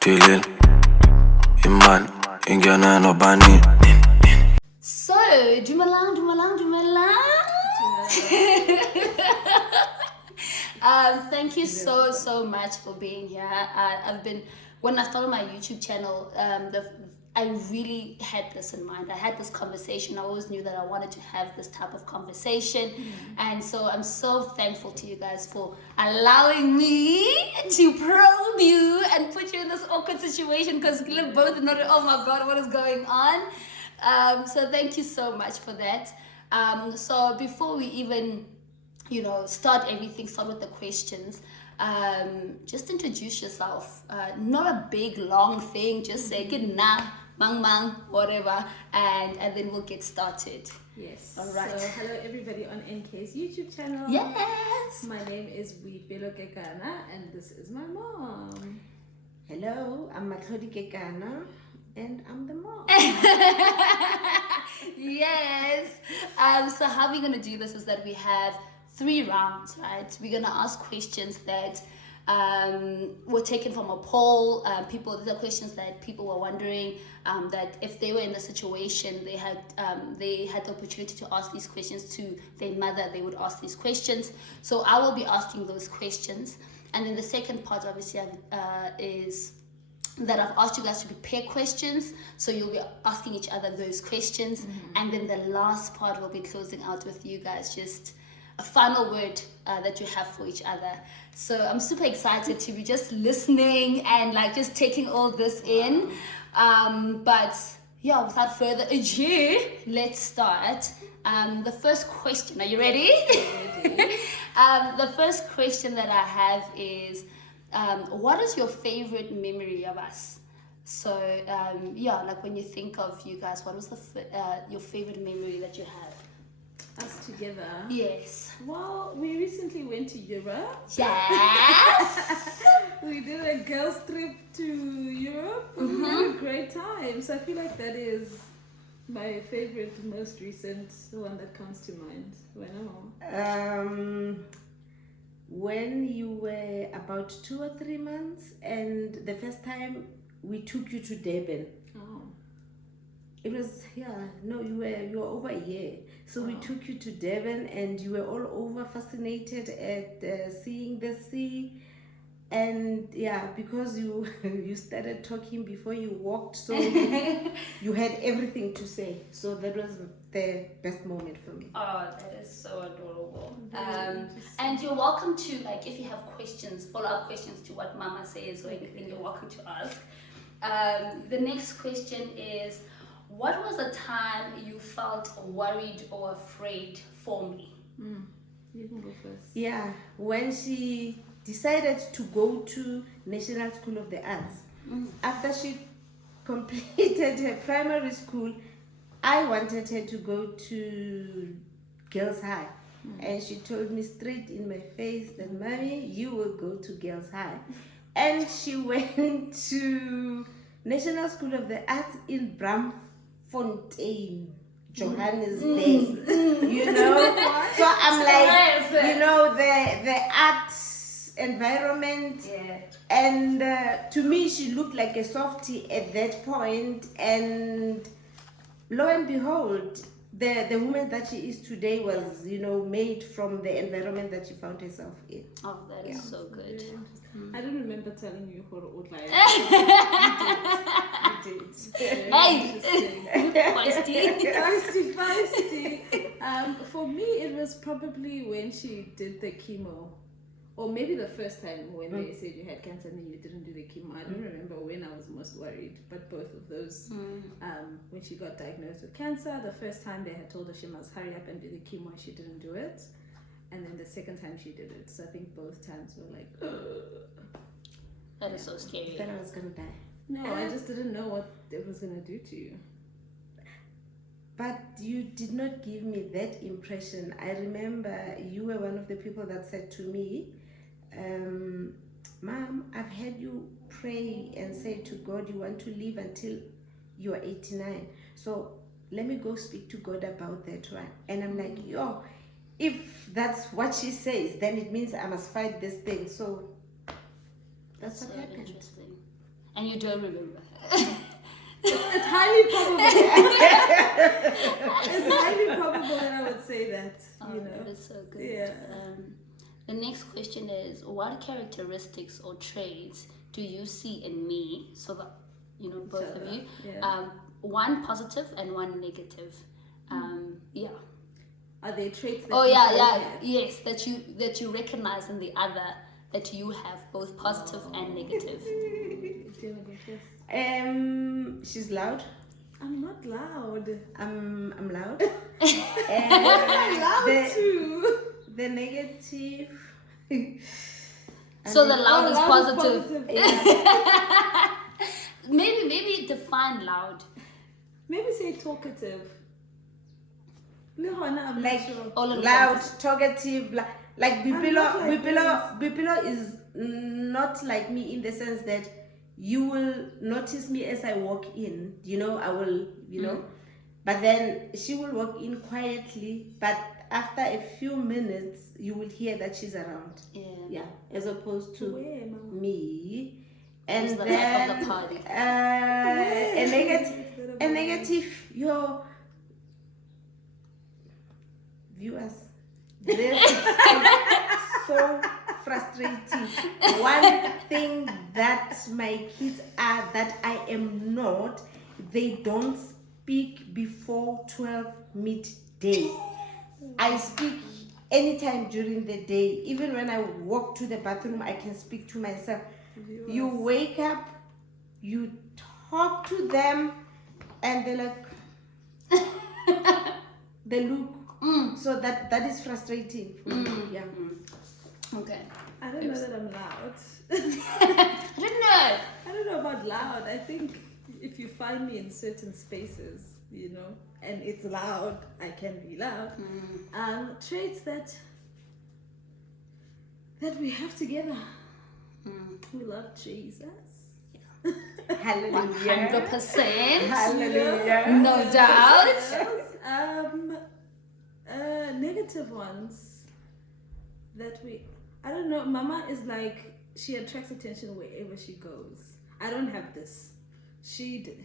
Tilil, Iman, Ingana no Bani. So, Dumalang. Thank you so much for being here. When I started my YouTube channel, I really had this in mind. I had this conversation. I always knew that I wanted to have this type of conversation. And so I'm so thankful to you guys for allowing me to probe you and put you in this awkward situation because we're both not, oh my God, what is going on? So thank you so much for that. So before we even, start with the questions. Just introduce yourself. Not a big long thing. Just say good na, mang, whatever, and then we'll get started. Yes. All right. So hello everybody on NK's YouTube channel. Yes. My name is Boipelo and this is my mom. Hello, I'm Matlhodi and I'm the mom. Yes. So how we're gonna do this is that we have 3 rounds, right? We're gonna ask questions that were taken from a poll. These are questions that people were wondering that if they were in the situation, they had the opportunity to ask these questions to their mother. They would ask these questions. So I will be asking those questions, and then the second part, obviously, is that I've asked you guys to prepare questions, so you'll be asking each other those questions, and then the last part will be closing out with you guys, just a final word that you have for each other. So I'm super excited to be just listening and just taking all this in. But yeah, without further ado, let's start. The first question, are you ready? The first question that I have is, what is your favorite memory of us? So when you think of you guys, what was your favorite memory that you have? Us together. Yes. Well, we recently went to Europe. Yes. We did a girls trip to Europe. We had a great time. So I feel like that is my favorite, most recent one that comes to mind. When you were about 2 or 3 months, and the first time we took you to Durban. Oh. It was you were over a year. So we took you to Durban, and you were all over fascinated at seeing the sea. And because you you started talking before you walked, so you had everything to say. So that was the best moment for me. Oh, that is so adorable. And you're welcome to, if you have questions, follow-up questions to what Mama says or anything, you're welcome to ask. The next question is, what was the time you felt worried or afraid for me? You can go first. Yeah, when she decided to go to National School of the Arts. After she completed her primary school, I wanted her to go to Girls High. And she told me straight in my face that, Mommy, you will go to Girls High. And she went to National School of the Arts in Braamfontein, Johannesburg. So I'm like, the arts environment, and to me she looked like a softie at that point, and lo and behold, the woman that she is today was made from the environment that she found herself in. Oh, that is so good. I don't remember telling you how to outline. You did. Feisty. For me, it was probably when she did the chemo. Or maybe the first time when they said you had cancer and you didn't do the chemo. I don't remember when I was most worried, but both of those, when she got diagnosed with cancer, the first time they had told her she must hurry up and do the chemo, she didn't do it. And then the second time she did it. So I think both times were like, ugh. That is so scary. That I was going to die. No, I just didn't know what it was going to do to you. But you did not give me that impression. I remember you were one of the people that said to me, Mom, I've heard you pray and say to God you want to live until you are 89. So let me go speak to God about that one. And I'm like, if that's what she says, then it means I must fight this thing. So that's what happened. Interesting. And you don't remember. It's highly probable. It's highly probable that I would say that. You know. That is so good. Yeah. The next question is, what characteristics or traits do you see in me? So that, you know, both of you. Yeah. One positive and one negative. Yeah. Are there traits that Oh you yeah, both yeah, have? yes. That you recognize in the other, that you have both positive and negative. Do you want to go first? She's loud. I'm not loud. I'm loud. I'm loud the, too. the negative. So the loud is loud is positive. Yeah. Maybe define loud. Maybe say talkative. No, I'm not Like sure. All in loud, one. talkative, like I'm not like Boipelo is not like me in the sense that you will notice me as I walk in. You know, I will, you know, but then she will walk in quietly. But after a few minutes, you will hear that she's around. Yeah. Yeah, as opposed to Where, Mama? me. Who's And the then life of the party? a negative, your viewers. This is so frustrating. One thing that my kids are that I am not, they don't speak before 12 midday. I speak anytime during the day. Even when I walk to the bathroom, I can speak to myself. You wake up, you talk to them, and they're like, they look. So that is frustrating for me. Yeah. Okay. I don't know that I'm loud. I don't know. I don't know about loud. I think if you find me in certain spaces, you know, and it's loud, I can be loud. Traits that we have together. We love Jesus. Hallelujah. 100%. Hallelujah. No doubt. Negative ones that I don't know. Mama is like, she attracts attention wherever she goes. I don't have this. She did.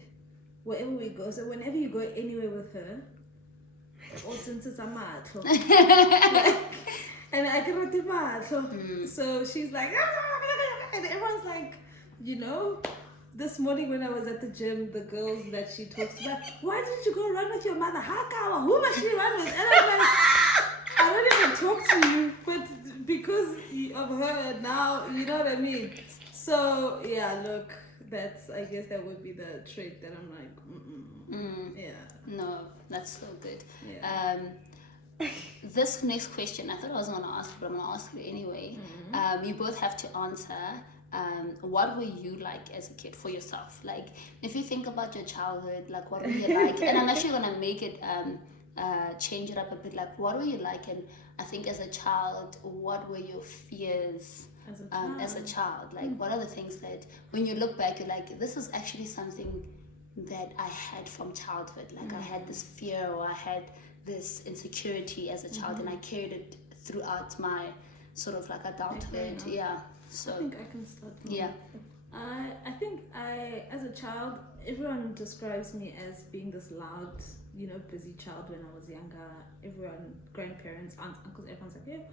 Wherever we go. So whenever you go anywhere with her, or since it's a matlo, and I cannot do matlo. So she's like, and everyone's like, you know. This morning when I was at the gym, the girls that she talks about, why didn't you go run with your mother? Who must she run with? And I'm like, I don't even talk to you, but because of her now, you know what I mean? So yeah, look, I guess that would be the trait that I'm like, yeah. No, that's so good. Yeah. This next question, I thought I was going to ask, but I'm going to ask you anyway. You both have to answer. What were you like as a kid for yourself? Like, if you think about your childhood, like, what were you like? And I'm actually gonna make it change it up a bit. Like, what were you like? And I think as a child, what were your fears as a child? Like, what are the things that when you look back, you're like, this is actually something that I had from childhood. Like, I had this fear, or I had this insecurity as a child, and I carried it throughout my sort of like adulthood. Yeah. So I think I can start. Yeah. I think as a child, everyone describes me as being this loud, you know, busy child when I was younger. Everyone, grandparents, aunts, uncles, everyone's like, yeah,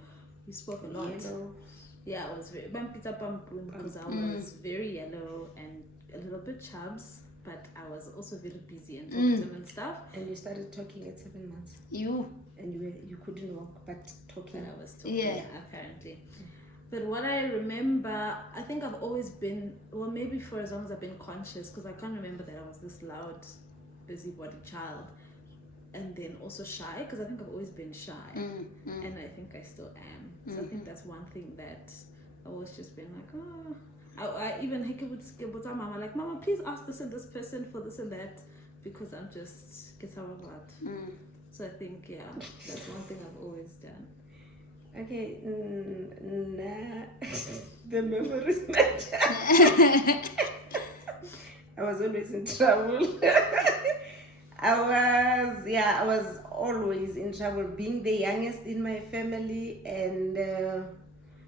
you spoke a lot. Yellow. Yeah, I was very because I was very yellow and a little bit chubs, but I was also very busy and talkative and stuff. And you started talking at 7 months. And you couldn't walk, but talking. But I was talking, Yeah. apparently. But what I remember, I think I've always been, well, maybe for as long as I've been conscious, because I can't remember that I was this loud, busybody child. And then also shy, because I think I've always been shy. And I think I still am. So I think that's one thing that I've always just been like, oh. I even would skip with mama, like, Mama, please ask this and this person for this and that, because I'm just, get some of that. So I think, yeah, that's one thing I've always done. Okay, the memory is not. I was always in trouble. I was always in trouble, being the youngest in my family, and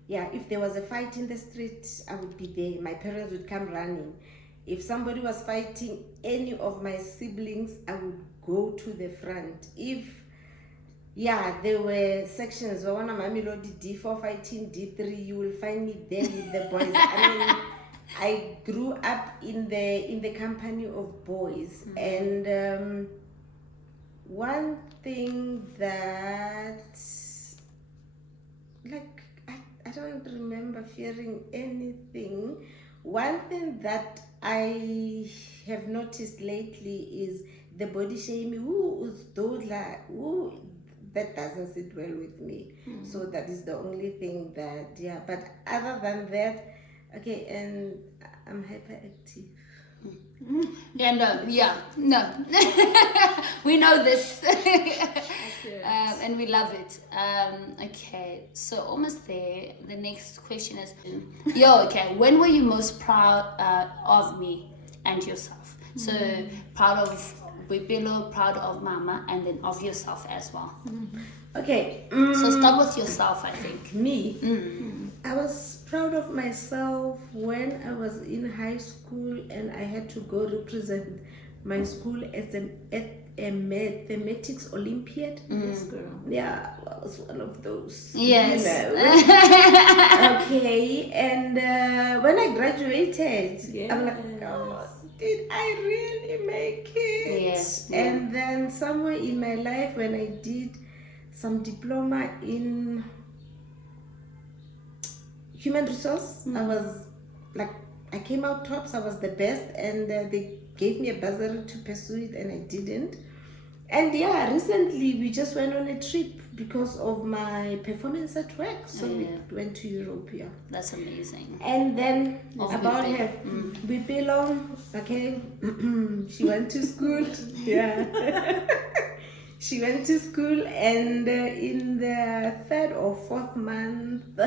if there was a fight in the street, I would be there. My parents would come running, If somebody was fighting any of my siblings, I would go to the front. If there were sections where one of Matlhodi D4 fighting D3, you will find me there with the boys. I mean, I grew up in the company of boys, and one thing that, like, I don't remember fearing anything. One thing that I have noticed lately is the body shaming. That doesn't sit well with me. So that is the only thing that, but other than that, okay, and I'm hyperactive. No. We know this. And we love it. Okay, so almost there. The next question is, when were you most proud of me and yourself? So proud of Boipelo, proud of Mama, and then of yourself as well. Okay. So start with yourself, I think. Me? I was proud of myself when I was in high school and I had to go represent my school at a mathematics Olympiad. Yes, girl. Yeah, I was one of those. Yes. Okay, and when I graduated, I'm like, oh, did I really make it? Yes. And then somewhere in my life, when I did some diploma in human resource, I was like, I came out tops. I was the best, and they gave me a bursary to pursue it, and I didn't. And recently we just went on a trip because of my performance at work. So we went to Europe. That's amazing. And then about Boipelo. her, Boipelo, okay, she went to school. She went to school, and in the 3rd or 4th month,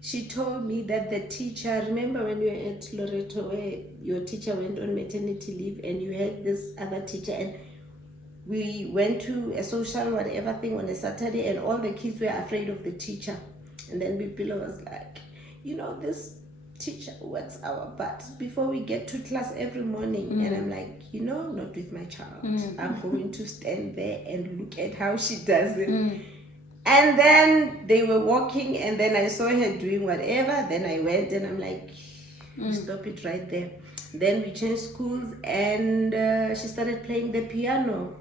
she told me that the teacher, remember when you were at Loreto where your teacher went on maternity leave and you had this other teacher, and we went to a social whatever thing on a Saturday and all the kids were afraid of the teacher. And then Boipelo was like, this teacher works our butts before we get to class every morning. And I'm like, not with my child. I'm going to stand there and look at how she does it. And then they were walking, and then I saw her doing whatever. Then I went, and I'm like, stop it right there. Then we changed schools, and she started playing the piano.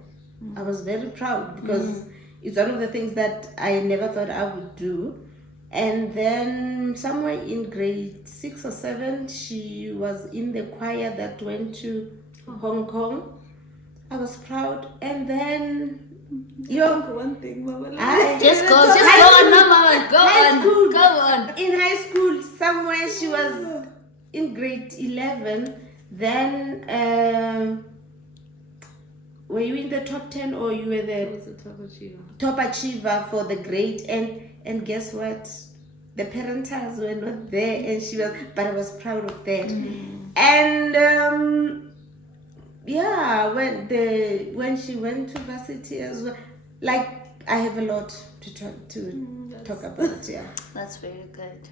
I was very proud because it's one of the things that I never thought I would do. And then somewhere in grade 6 or 7, she was in the choir that went to Hong Kong. I was proud. And then one thing, Mama. Just go on, Mama. Go on. In high school, somewhere she was in grade 11. Then, were you in the top 10 or you were the top achiever for the grade? And guess what? The parentals were not there, and but I was proud of that. And when she went to varsity as well, like, I have a lot to talk about. That's very good.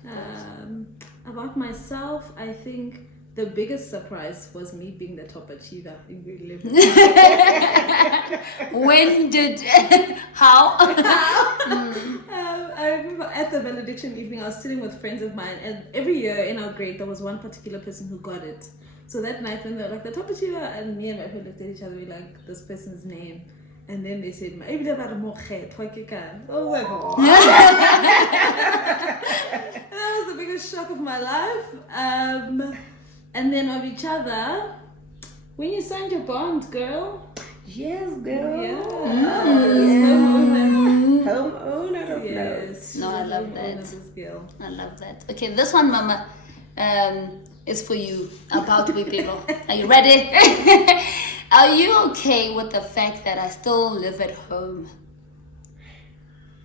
About myself, I think the biggest surprise was me being the top achiever in grade 11. How? I remember at the valediction evening, I was sitting with friends of mine, and every year in our grade, there was one particular person who got it. So that night when they were like, the top achiever, and me and my friend looked at each other, we were like, this person's name. And then they said, I was like, oh. That was the biggest shock of my life. And then of each other, when you signed your bond, girl. Yes, girl. Yeah. Homeowner of yes. No, I love that. This girl. I love that. Okay, this one, Mama, is for you about Boipelo. Are you ready? Are you okay with the fact that I still live at home?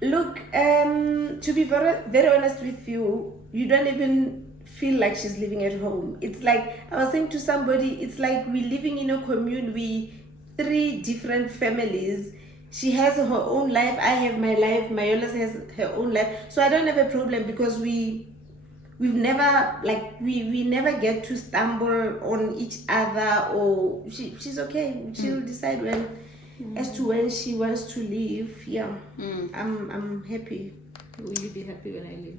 Look, to be very, very honest with you, you don't even feel like she's living at home. It's like, I was saying to somebody, it's like we're living in a commune, we 3 different families. She has her own life, I have my life, Mayola has her own life. So I don't have a problem because we we've never like we never get to stumble on each other, or she's okay. She'll decide as to when she wants to leave. Yeah, I'm happy. Will you be happy when I leave?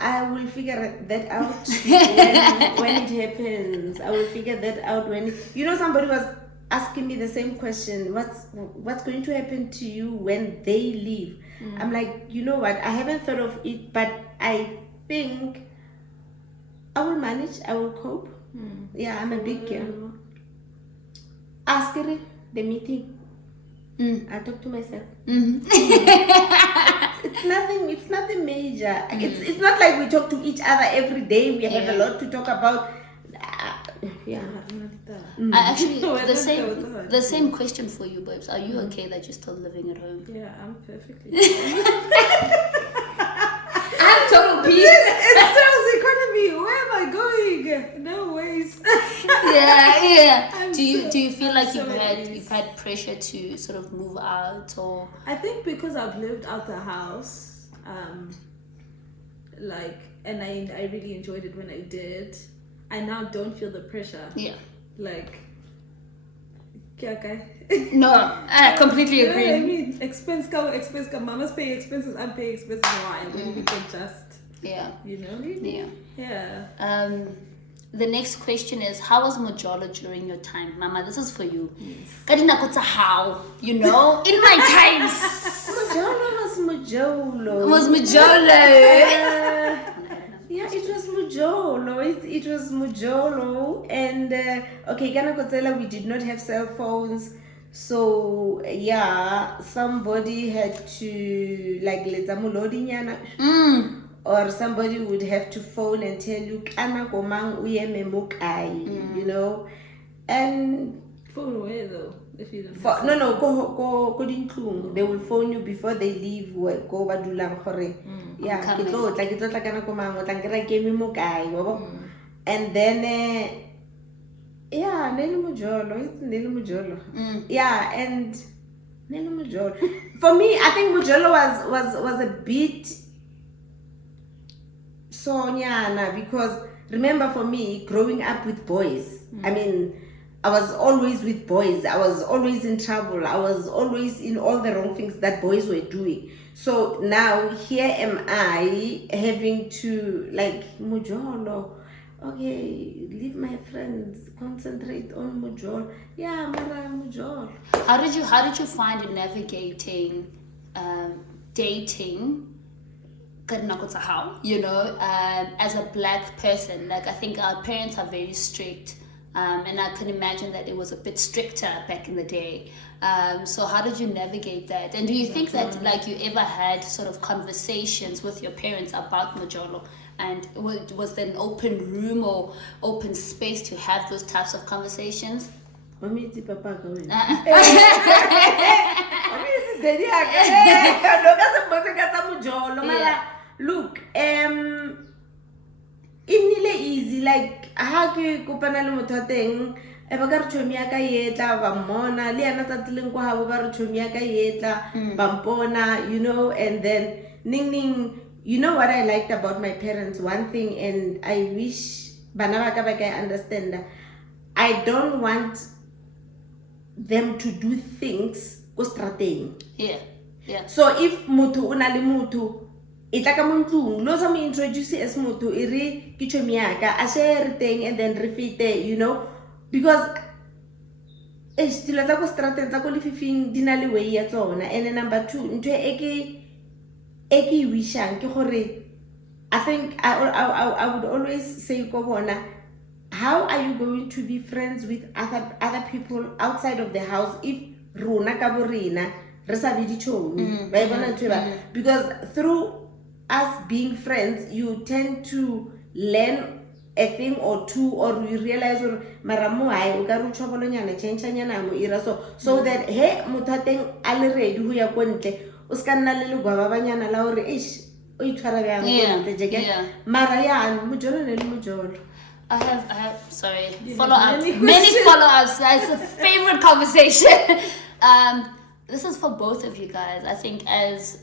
I will figure that out when it happens. I will figure that out when somebody was asking me the same question. What's going to happen to you when they leave? I'm like, you know what? I haven't thought of it, but I think I will manage. I will cope. Yeah, I'm a big girl. Ask her the meeting. I talk to myself. It's nothing major. It's not like we talk to each other every day. We have a lot to talk about. Yeah. I actually the same question for you, Babes. Are you okay that you're still living at home? Yeah, I'm perfectly fine. I have total peace. It's sales economy. Where am I going? No ways. Yeah. Do you feel like so you've had pressure to sort of move out, or? I think because I've lived out the house, and I really enjoyed it when I did. I now don't feel the pressure. Yeah. Like, okay. No, I completely agree. You know what I mean? Expense come. Mama's paying expenses, I'm paying expenses. Why? When we can just, Yeah. Yeah. Yeah. The next question is, how was Mojolo during your time? Mama, this is for you. Kadinakota how? In my times. Mojolo. It was Mojolo. Yeah, it was Mojolo. It was Mojolo. And, okay, Kanakotela, we did not have cell phones. So, yeah, somebody had to, like, or somebody would have to phone and tell you, and Phone away though, if you don't. Go dintlong. They will phone you before they leave. Go badulang gore. Yeah, ke tlo tla kana ko mangwe tla nkera ke me mo kae, and then yeah, Neli Mojolo. It's Neli Mojolo. Yeah, and Neli Mojolo. For me, I think Mojolo was a bit Sonyana, because remember, for me, growing up with boys, I mean, I was always with boys. I was always in trouble. I was always in all the wrong things that boys were doing. So now here am I having to, like, Mojolo. Okay, leave my friends, concentrate on Mojolo. Yeah, Mara Mojolo. How did you find navigating dating? As a black person? Like, I think our parents are very strict, and I can imagine that it was a bit stricter back in the day. So how did you navigate that? And do you think that, like, you ever had sort of conversations with your parents about Mojolo? And was there an open room or open space to have those types of conversations? Look, inile easy, like ha ke kopana le motho teng e ba ka re tshomi ya ka yetla ba mmona le yana tsatleng kwa habo ba re tshomi ya ka yetla ba mpona, and then ning what I liked about my parents, one thing, and I wish bana ba ka understand that I don't want them to do things ko strateng. Yeah. So if motho o na le motho itla ka montlung lo sa mo introduce as motho e re ke tshomi ya ka a share everything, and then re fite, because dilo tsa ko strateng tsa ko lefifing di na le way ya tsona. And then number 2, ntwe e ke wishang ke gore, I think I would always say ko bona, how are you going to be friends with other people outside of the house if rona ka bo rena re sa be ditšhomi ba bona ntwe ba? Because through us being friends, you tend to learn a thing or two, or you realize or maramo hai o ka re tshwabolonyana tšhentšhanyana mo ira so that he motho teng a le ready ho ya ko ntle o ska nna le legwa babanyana la hore o itshwara bjang ko ntle jeke mara ya Mojolo ne le Mojolo. I have sorry, follow-ups. Many follow-ups. It's a favorite conversation. This is for both of you guys. I think as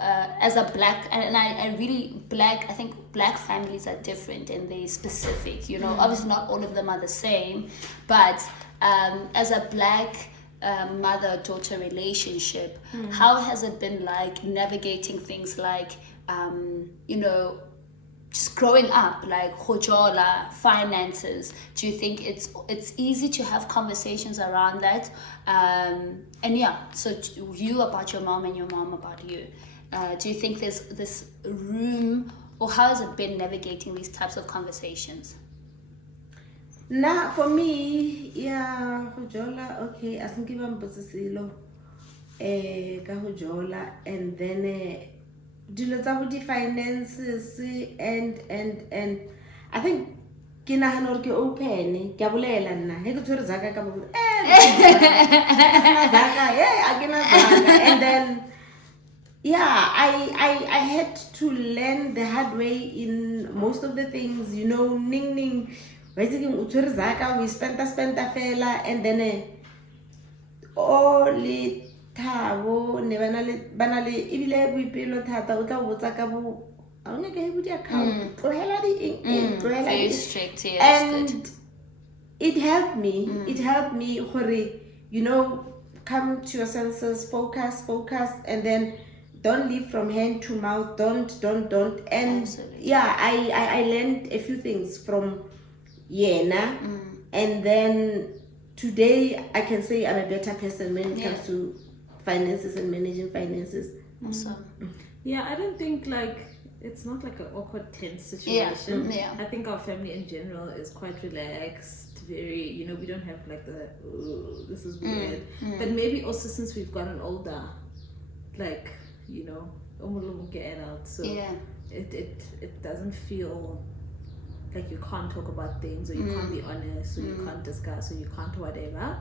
as a black, and I really I think black families are different and they're specific, obviously not all of them are the same, but as a black mother-daughter relationship, how has it been like navigating things like, just growing up, like hojola, finances? Do you think it's easy to have conversations around that? So you about your mom and your mom about you. Do you think there's this room, or how has it been navigating these types of conversations? Now, for me, yeah, hojola, okay, I think I'm Botsisilo, ka hojola, and then dilo tsa bo di finances and I think ke nagana gore ke open ke a bolela nna he ke tshwere zaka ka bo and then I had to learn the hard way in most of the things, ning basically utshwere zaka we spend fela, and then all Thabo ne bana le ebile Boipelo thata o tla botsa ka bo a ona ke budi account tlohela di Very strict, yes. and Good. it helped me gore come to your senses, focus, and then don't live from hand to mouth, don't and Absolutely. I learned a few things from Yena, and then today I can say I'm a better person when it comes to finances and managing finances. Awesome. Yeah, I don't think it's not like an awkward tense situation. Yeah. I think our family in general is quite relaxed, very, we don't have like the this is weird. But maybe also since we've gotten older, like, adult, so it doesn't feel like you can't talk about things, or you can't be honest, or you can't discuss, or you can't whatever.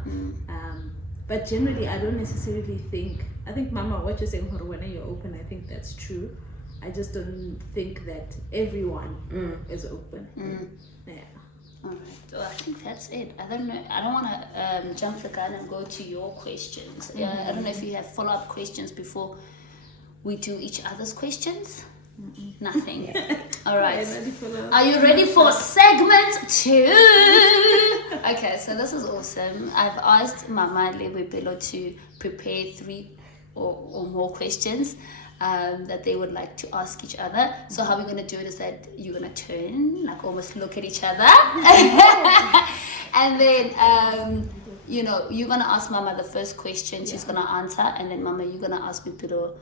But generally, I don't necessarily think. I think, Mama, what you're saying, when you're open, I think that's true. I just don't think that everyone is open. Yeah. All right. Well, I think that's it. I don't know. I don't want to jump the gun and go to your questions. I don't know if you have follow-up questions before we do each other's questions. Nothing. All right. Are you ready for segment 2? Okay, so this is awesome. I've asked Mama Boipelo to prepare 3 or more questions that they would like to ask each other. So how we're going to do it is that you're going to turn, like almost look at each other. And then, you're going to ask Mama the first question. She's going to answer. And then, Mama, you're going to ask Boipelo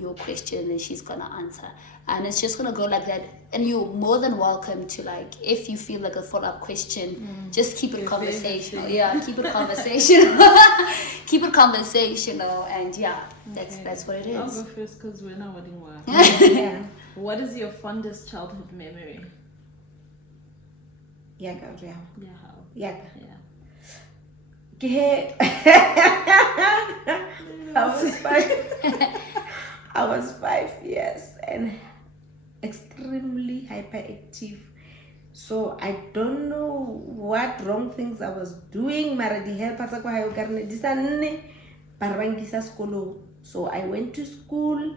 your question, and then she's gonna answer, and it's just gonna go like that. And you're more than welcome to, like, if you feel like a follow-up question, just keep it conversational. Keep it conversational. Keep it conversational, and that's what it is. I'll go first because we're not wedding work. Yeah. What is your fondest childhood memory? How? I was 5 years and extremely hyperactive. So I don't know what wrong things I was doing. So I went to school,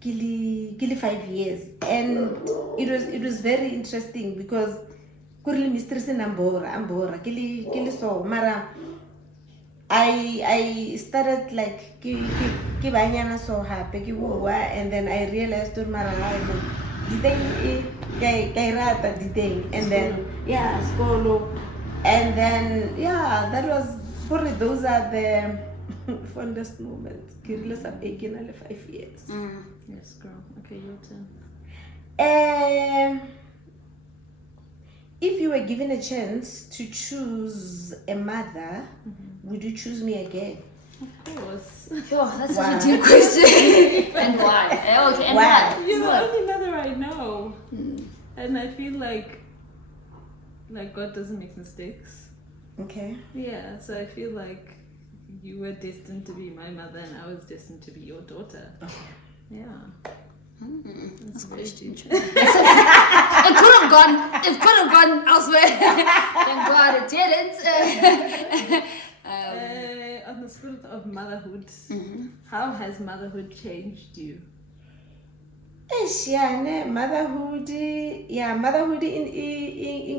kili 5 years, and it was very interesting because kurli mistress ambora kili so mara. I started like ki banyana so happy ki buwa, and then I realized to marala dideng kairata dideng, and then skolo, and then that was probably those are the fondest moments. Kirila up 5 years. Yes, girl. Okay, your turn. If you were given a chance to choose a mother, would you choose me again? Of course. That's such a deep question. And why? Okay, and why? You're the only mother I know. And I feel like God doesn't make mistakes. Okay. Yeah, so I feel like you were destined to be my mother and I was destined to be your daughter. Okay. Yeah. That's question. It could have gone elsewhere. Thank God it didn't. On the spirit of motherhood, How has motherhood changed you? Motherhood in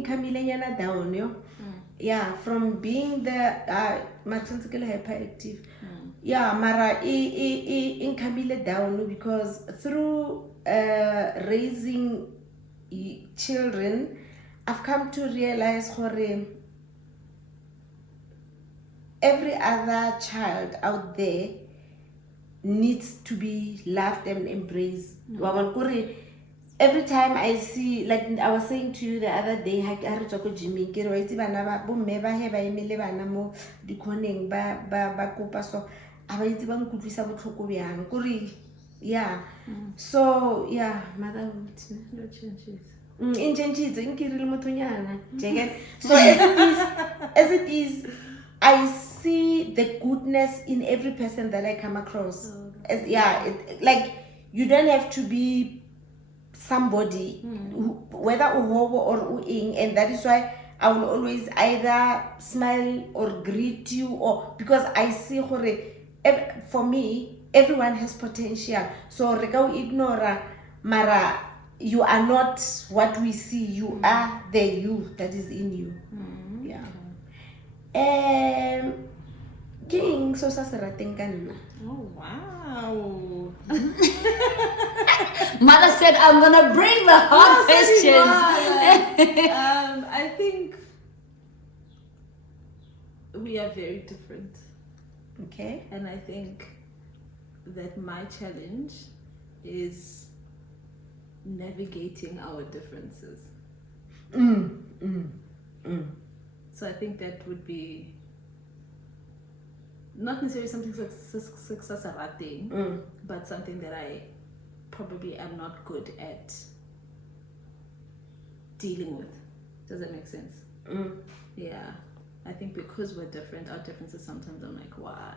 Camillenyana down, yo. Yeah, from being the mathematical hyperactive. Yeah, Mara in Camille down because through raising children, I've come to realize every other child out there needs to be loved and embraced. Every time I see, like I was saying to you the other day, yeah. So yeah, motherhood. No changes. So as it is, I see the goodness in every person that I come across. Like you don't have to be somebody, whether uhobo or uing, and that is why I will always either smile or greet you, or because I see for me everyone has potential. So reka ignore mara. You are not what we see. You are the you that is in you. Yeah. King so sasarating. Oh wow. Mother said, I'm gonna bring the hard questions. I think we are very different. Okay. And I think that my challenge is navigating our differences. So I think that would be not necessarily something success but something that I probably am not good at dealing with. Does that make sense? Yeah. I think because we're different, our differences sometimes I'm like, why?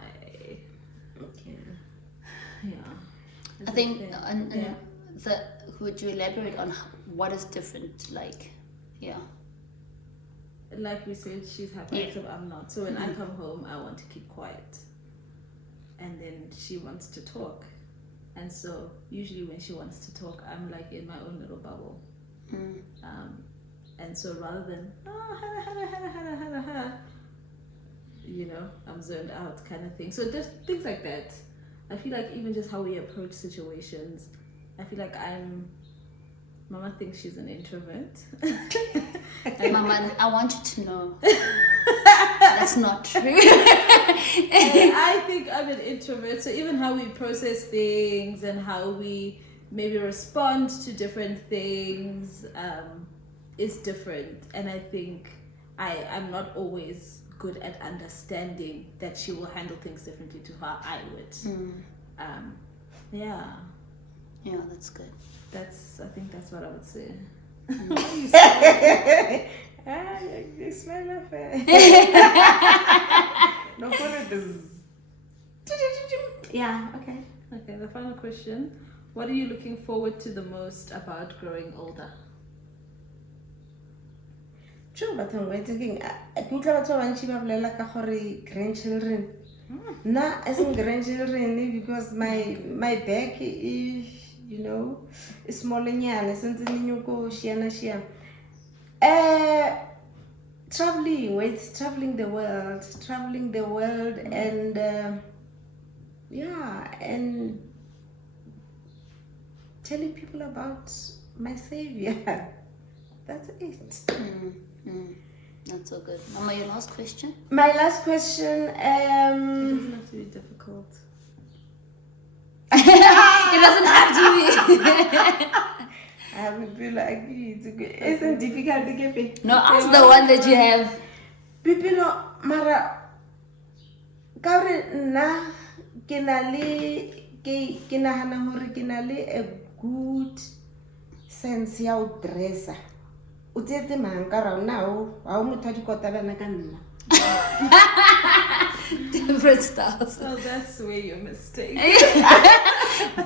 Okay. Yeah. I think, would you elaborate on what is different? Like, yeah. Like we said, she's hyperactive, I'm not. So when I come home, I want to keep quiet. And then she wants to talk. And so usually when she wants to talk, I'm like in my own little bubble. And so rather than, you know, I'm zoned out kind of thing. So just things like that. I feel like even just how we approach situations, I feel like Mama thinks she's an introvert. Mama, I want you to know that's not true. And I think I'm an introvert. So even how we process things and how we maybe respond to different things is different. And I think I'm not always good at understanding that she will handle things differently to how I would. Yeah, that's good. I think that's what I would say. You smell of it. No Yeah, okay. Okay, the final question. What are you looking forward to the most about growing older? True, but I'm thinking, grandchildren. Nah, as in grandchildren, because my back is, you know, is small and young. Traveling the world, and and telling people about my savior. That's it. That's so good. Mama, your last question? My last question. It doesn't have to be difficult. It doesn't have to be. I would be like, it's difficult to get it. No, ask the one that you have. Boipelo, mara, kaure na kinali a good sense ya o dressa. O tsetse mankara now, ha o motho di kota bana ka nna. Different styles. Well, that's where you're mistaken.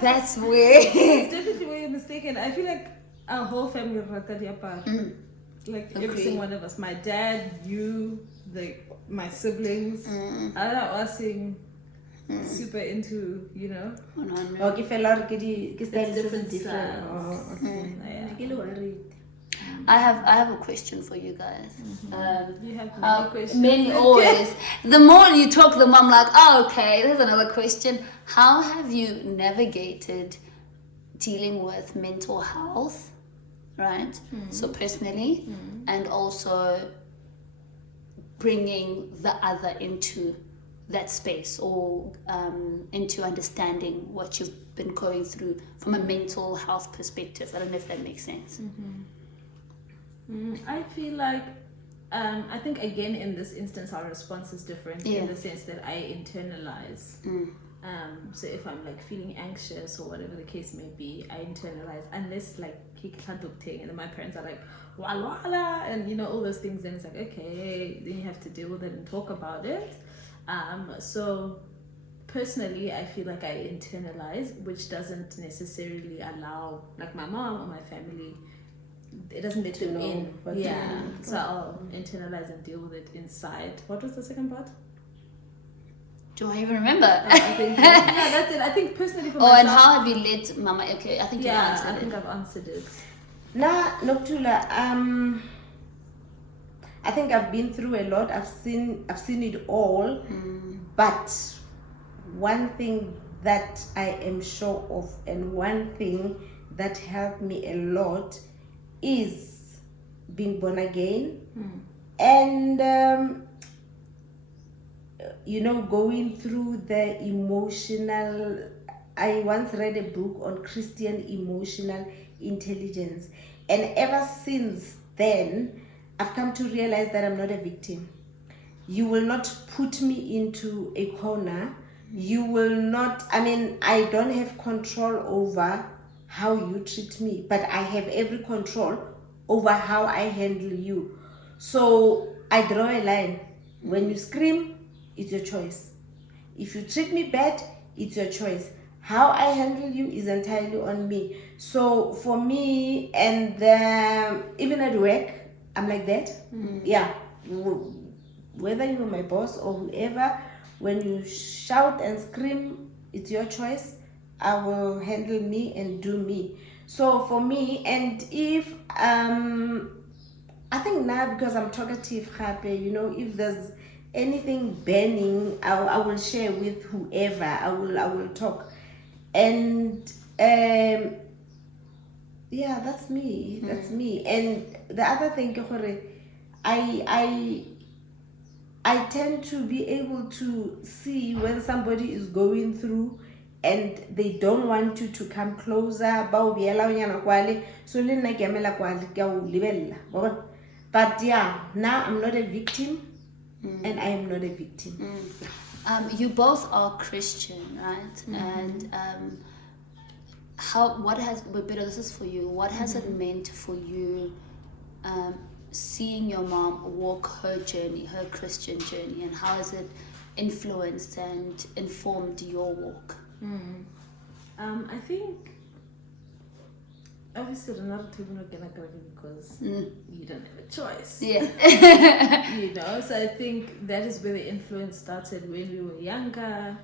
That's where. It's definitely where you're mistaken. I feel like our whole family rata diaparo. Like every single one of us. My dad, you, my siblings. I was saying super into, you know. Okay, fella, get different different. styles. Oh, okay. Yeah. I get worried. I have a question for you guys. You have many questions. Many always. The more you talk, the more I'm like, oh, okay, there's another question. How have you navigated dealing with mental health, right? So personally, and also bringing the other into that space, or into understanding what you've been going through from a mental health perspective. I don't know if that makes sense. I feel like, I think again in this instance our response is different in the sense that I internalize. So if I'm like feeling anxious or whatever the case may be, I internalize, unless like and then my parents are like wala wala and you know all those things, then it's like okay, then you have to deal with it and talk about it. So personally I feel like I internalize, which doesn't necessarily allow like my mom or my family, it doesn't let them in. So I'll internalize and deal with it inside. What was the second part? Do I even remember? I think that's it. I think personally for myself. And how have you let Mama? Okay, I think you answered I think it. I've answered it. Nah, Noctula. I think I've been through a lot. I've seen it all. But one thing that I am sure of, and one thing that helped me a lot, is being born again, and going through the emotional. I once read a book on Christian emotional intelligence, and ever since then I've come to realize that I'm not a victim. You will not put me into a corner. You will not, I don't have control over how you treat me, but I have every control over how I handle you. So I draw a line. When you scream, it's your choice. If you treat me bad, it's your choice. How I handle you is entirely on me. So for me, and even at work, I'm like that. Yeah, whether you're my boss or whoever, when you shout and scream, it's your choice. I will handle me and do me. So for me, and if I think now, because I'm talkative, happy, if there's anything burning, I will share with whoever. I will talk, and that's me. That's me. And the other thing, I tend to be able to see when somebody is going through and they don't want you to come closer. But now I'm not a victim, and I am not a victim. You both are Christian, right? And this is for you. What has it meant for you seeing your mom walk her journey, her Christian journey, and how has it influenced and informed your walk? I think obviously another people not gonna go because you don't have a choice. So I think that is where the influence started when we were younger.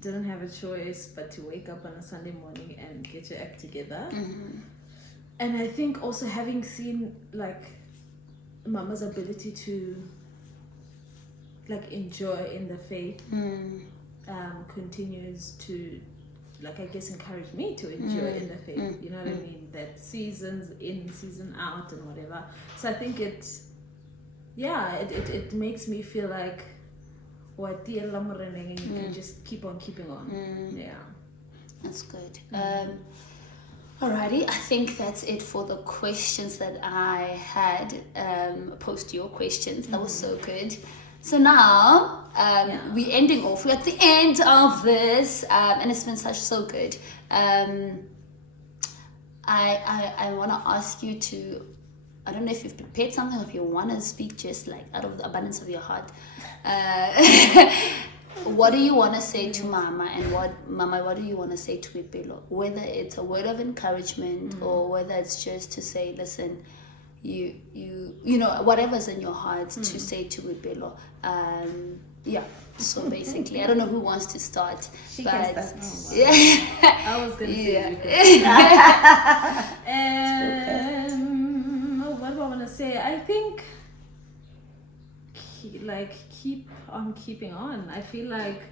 Didn't have a choice but to wake up on a Sunday morning and get your act together. And I think also having seen like Mama's ability to like enjoy in the faith continues to like I guess encourage me to enjoy in the faith. You know what I mean? That seasons in, season out, and whatever. So I think it makes me feel like what the and you can just keep on keeping on. That's good. Alrighty, I think that's it for the questions that I had. Post your questions. That was so good. So now we're ending off. We're at the end of this, and it's been so good. I want to ask you to. I don't know if you've prepared something, or if you want to speak just like out of the abundance of your heart. What do you want to say to Mama, and what do you want to say to Boipelo? Whether it's a word of encouragement or whether it's just to say, listen, you know, whatever's in your heart to say to Boipelo. Yeah. So basically, I don't know who wants to start. She but can start. Yeah. I was gonna say Yeah. you could. What do I want to say? I think keep on keeping on. I feel like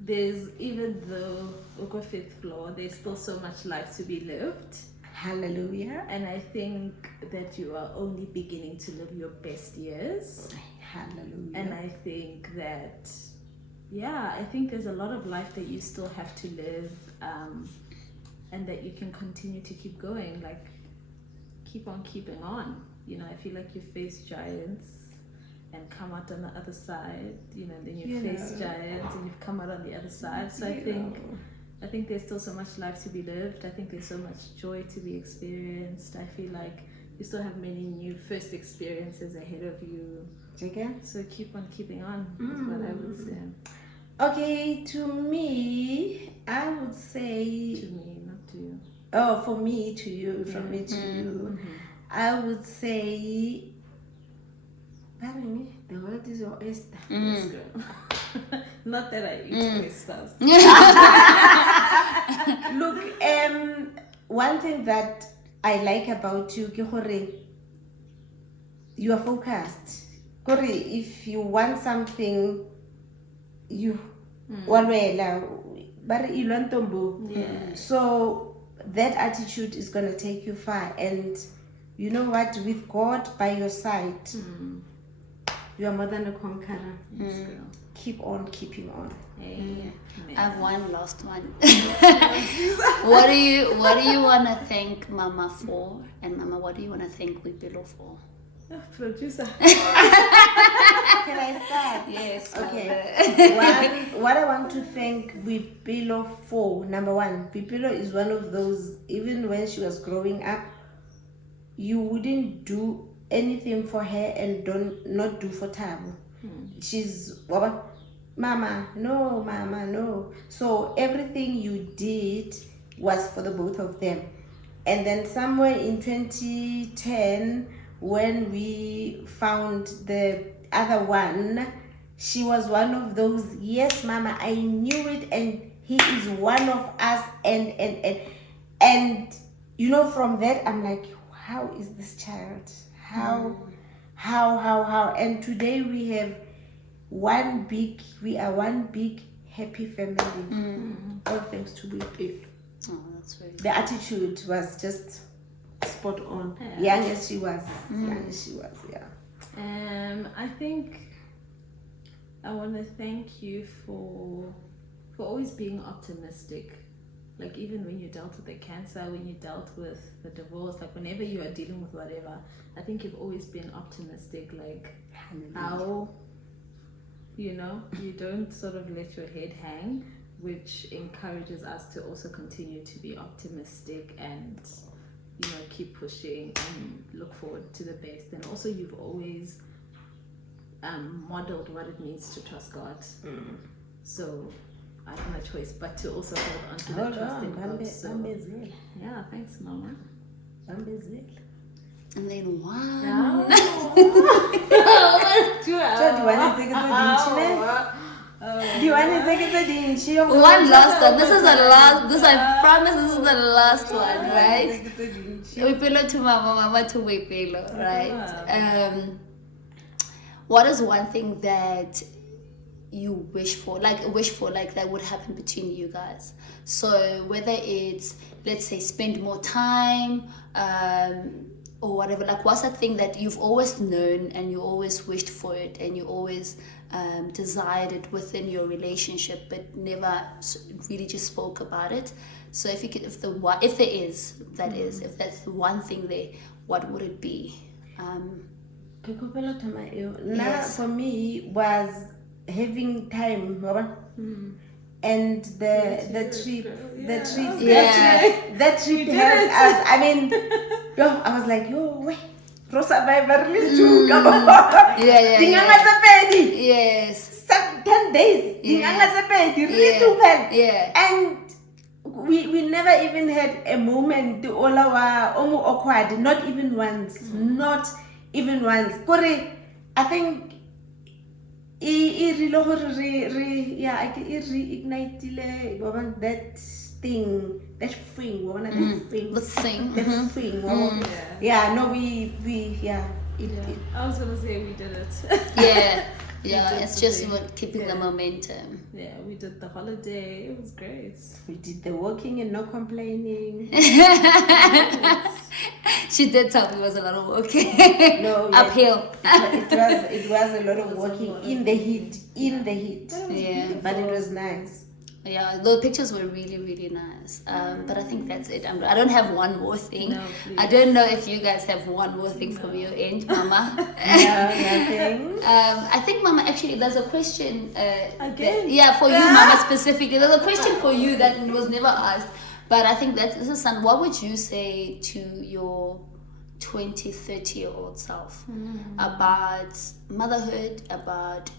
there's, even though Uko fifth floor, there's still so much life to be lived. Hallelujah. And I think that you are only beginning to live your best years. Hallelujah. And I think that, yeah, I think there's a lot of life that you still have to live, and that you can continue to keep going, like keep on keeping on. You know, I feel like you face giants and come out on the other side, you know, and then you face giants and you've come out on the other side. So I think there's still so much life to be lived. I think there's so much joy to be experienced. I feel like you still have many new first experiences ahead of you. Again? So keep on keeping on, is what I would say. Okay, to me, I would say... To me, not to you. Oh, for me to you, from me to you. I would say... Pardon me, the word is your oyster. Yes, girl. Not that I eat oysters. Look, one thing that I like about you, ke gore, you are focused. Gore, if you want something, you walwela, but you learn tombo. So that attitude is gonna take you far. And you know what? With God by your side, you are more than a conqueror. Keep on keeping on. I have one last one. What do you want to thank Mama for? And Mama, what do you want to thank Boipelo for? Producer. Can I start? Yes. Okay. What I want to thank Boipelo for, number one, Boipelo is one of those, even when she was growing up, you wouldn't do anything for her and not do for Tabo. She's Mama, no. So everything you did was for the both of them. And then somewhere in 2010, when we found the other one, she was one of those, yes, Mama, I knew it, and he is one of us, and you know, from that I'm like, how is this child? How? And today we are one big happy family. All thanks to Boipelo. Oh, that's very The attitude was just spot on. Yeah. Young as she was. Yeah. I think I want to thank you for always being optimistic. Like, even when you dealt with the cancer, when you dealt with the divorce, like whenever you are dealing with whatever, I think you've always been optimistic. Like, how, you know, you don't sort of let your head hang, which encourages us to also continue to be optimistic and, you know, keep pushing and look forward to the best. And also, you've always modeled what it means to trust God. So I have no choice but to also hold on to that trust in God. So, yeah, thanks, Mama. And then one. Do you want to take it to do you want to take it to One last one. This is the last. I promise this is the last one, right? Boipelo to Mama, Mama to Boipelo, right? What is one thing that you wish for like that would happen between you guys? So whether it's, let's say, spend more time, or whatever, like what's that thing that you've always known and you always wished for it and you always desired it within your relationship but never really just spoke about it? So if you could, if that's the one thing there, what would it be? Yes. For me was having time, and the trip helped us. I mean, I was like, wait, pro survivor really Yes. 10 days. And we never even had a moment all our awkward, not even once. Kore, I think reignite that thing, that thing, that thing. Yeah, no, I was gonna say we did it. Yeah, did it's the just thing. about keeping the momentum. Yeah, we did the holiday. It was great. we did the walking and no complaining. She did tell me it was a lot of walking. No, yeah, Uphill. it was a lot of walking in the heat, Yeah. but it was nice. Yeah, the pictures were really, really nice. But I think that's it. I don't have one more thing. No, please. I don't know if you guys have one more thing from your end, Mama. No, nothing. I think, Mama, actually, there's a question. Again? For you, Mama, specifically. There's a question for you that was never asked. But I think that this is something. What would you say to your 20, 30-year-old self about motherhood, about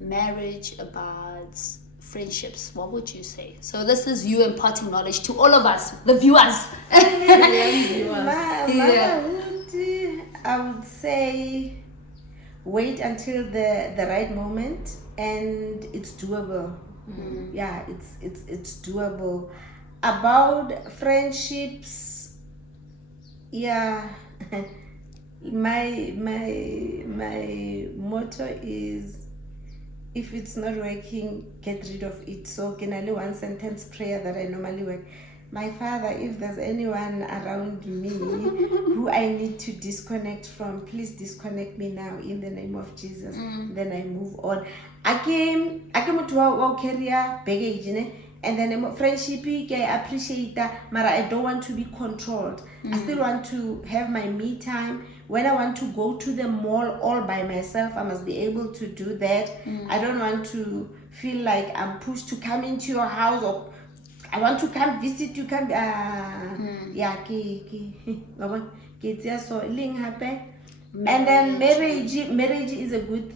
marriage, about friendships? What would you say? So this is you imparting knowledge to all of us, the viewers. I would say wait until the right moment, and it's doable. Yeah, it's doable. About friendships, yeah. my motto is, if it's not working, get rid of it. So can I do one sentence prayer that I normally work? My Father, if there's anyone around me who I need to disconnect from, please disconnect me now in the name of Jesus. Then I move on. I came to our career baggage, and then friendship, I appreciate that, but I don't want to be controlled. I still want to have my me time. When I want to go to the mall all by myself, I must be able to do that. I don't want to feel like I'm pushed to come into your house, or I want to come visit you. So and then marriage is a good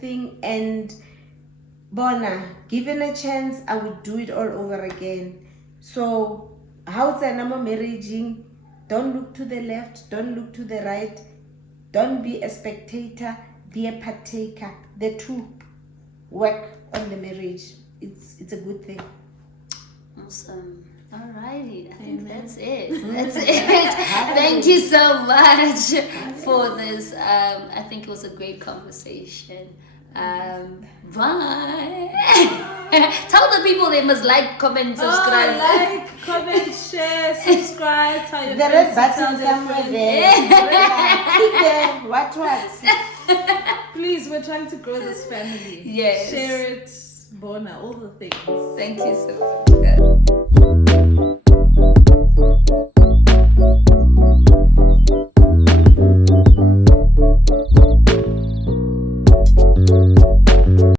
thing. And Bona, given a chance, I would do it all over again. So how's the number marrying? Don't look to the left, don't look to the right, don't be a spectator, be a partaker. The two work on the marriage. It's a good thing. Awesome. Alrighty, I think that's it. That's it. Thank you so much for this. I think it was a great conversation. Bye. Tell the people they must like, comment, subscribe. Like, comment, share, subscribe. Tell your The friends red to tell button their somewhere friends. there. Click there. What? Please, we're trying to grow this family. Yes. Share it, Bona, all the things. Thank you so much.